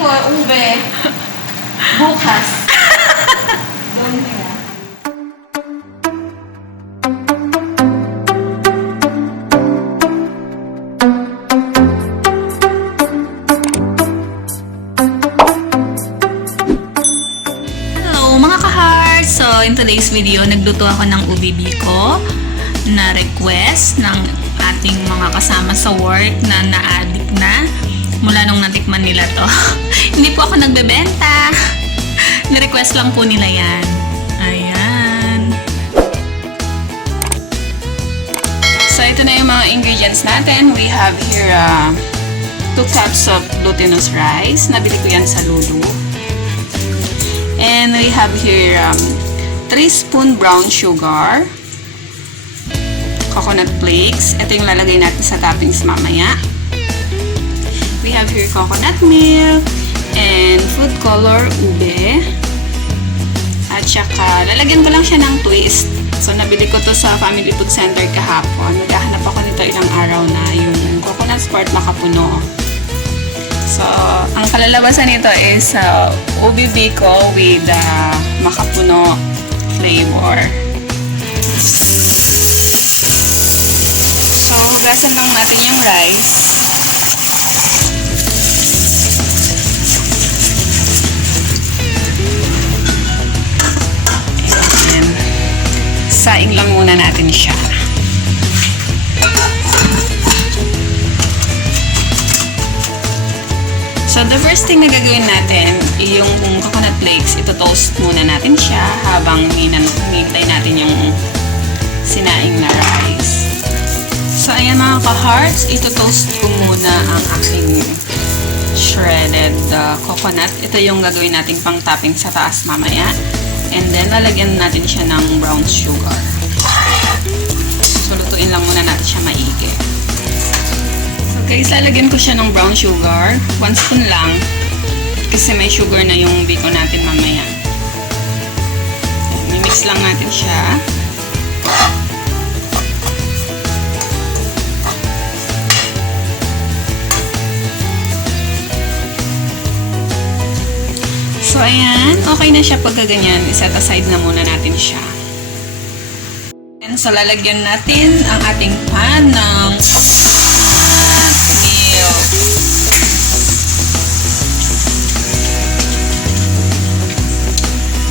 Biko, ube. Bukas. Doon nila. So, in today's video, nagluto ako ng Ube Biko na request ng ating mga kasama sa work na na-addict na mula nung natikman nila to. Hindi po ako nagbebenta. Ni-request lang po nila yan. Ayan. So, ito na yung mga ingredients natin. We have here 2 cups of glutinous rice. Nabili ko yan sa Lulu. And we have here 3 spoon brown sugar, coconut flakes. Ito yung lalagay natin sa toppings mamaya. We have here coconut milk and food color ube. At saka, lalagyan ko lang siya ng twist. So, nabili ko to sa Family Food Center kahapon. Naghahanap ako nito ilang araw na yung coconut sport Macapuno. So, ang kalalabasan nito is Ube Biko with Macapuno flavor. So, hugasan lang natin yung rice. And saing lang muna natin siya. So, the first thing na gagawin natin, yung coconut flakes, ito-toast muna natin siya habang hinintay natin yung sinaing na rice. So, ayan mga ka-hearts, ito-toast ko muna ang aking shredded coconut. Ito yung gagawin natin pang topping sa taas mamaya. And then, lalagyan natin siya ng brown sugar. So, lutuin lang muna natin siya maigi. Guys, lalagyan ko siya ng brown sugar. 1 spoon lang. Kasi may sugar na yung biko natin mamaya. Mimix lang natin siya. So, ayan. Okay na siya pagka ganyan. Iset aside na muna natin siya. And so, lalagyan natin ang ating pan ng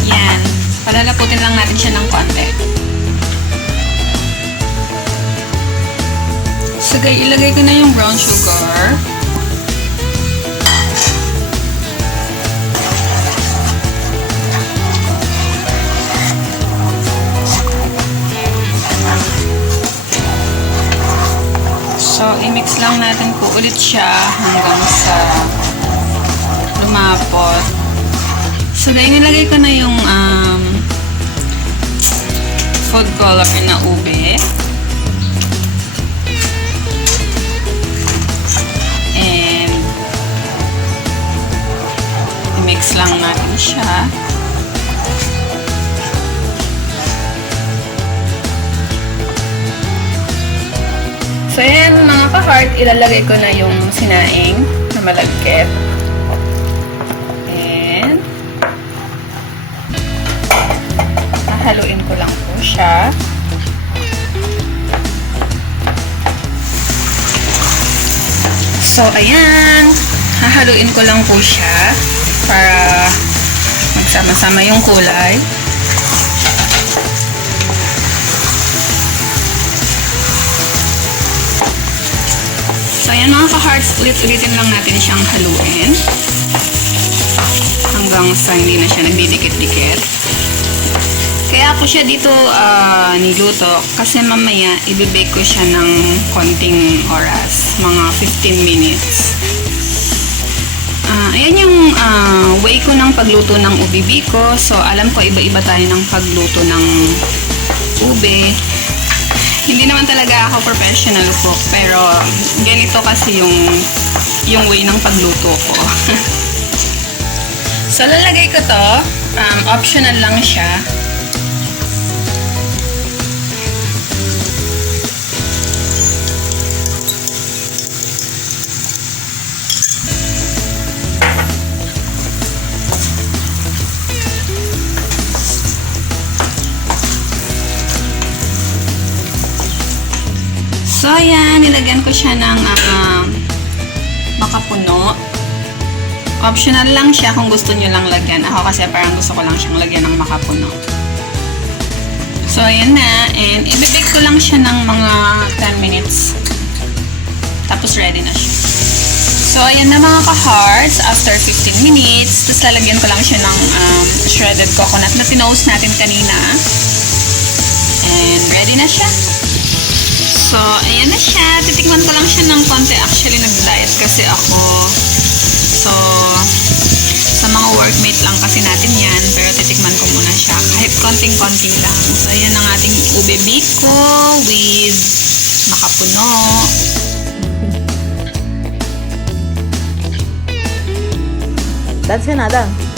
yan. Palalaputin lang natin siya ng konti. So, ilagay ko na yung brown sugar. So, i-mix lang natin po ulit siya hanggang sa lumapot. So, dahil nilagay ko na yung food color na ube. And i-mix lang natin siya. So, yan mga ka-heart, ilalagay ko na yung sinaing na malagkit. And haluin ko lang po siya. So, ayan. Hahaluin ko lang po siya para magsama-sama yung kulay. So, ayan mga ka-hearts, ulit-ulitin lang natin siyang haluin hanggang sa hindi na siya nagdidikit-dikit. Kaya ako siya dito niluto kasi mamaya ibibake ko siya ng konting oras, mga 15 minutes. Ayan yung way ko ng pagluto ng ube biko. So, alam ko iba-iba tayo ng pagluto ng ube. Hindi naman talaga ako professional cook, pero ganito kasi yung way ng pagluto ko. So, lalagay ko to. Optional lang siya. nilagyan ko siya ng Macapuno. Optional lang siya kung gusto nyo lang lagyan. Ako kasi parang gusto ko lang siyang lagyan ng Macapuno. So, ayan na. And, i-bake ko lang siya ng mga 10 minutes. Tapos, ready na siya. So, ayan na mga ka-hearts. After 15 minutes, tapos lalagyan ko lang siya ng shredded coconut na tinost natin kanina. And, ready na siya. So, ayan na siya. Titikman ko lang siya ng konti. Actually, nag-diet kasi ako. So, sa mga workmate lang kasi natin yan. Pero titikman ko muna siya. Kahit konting-konti lang. So, ayan ang ating Ube Biko with Macapuno. That's another.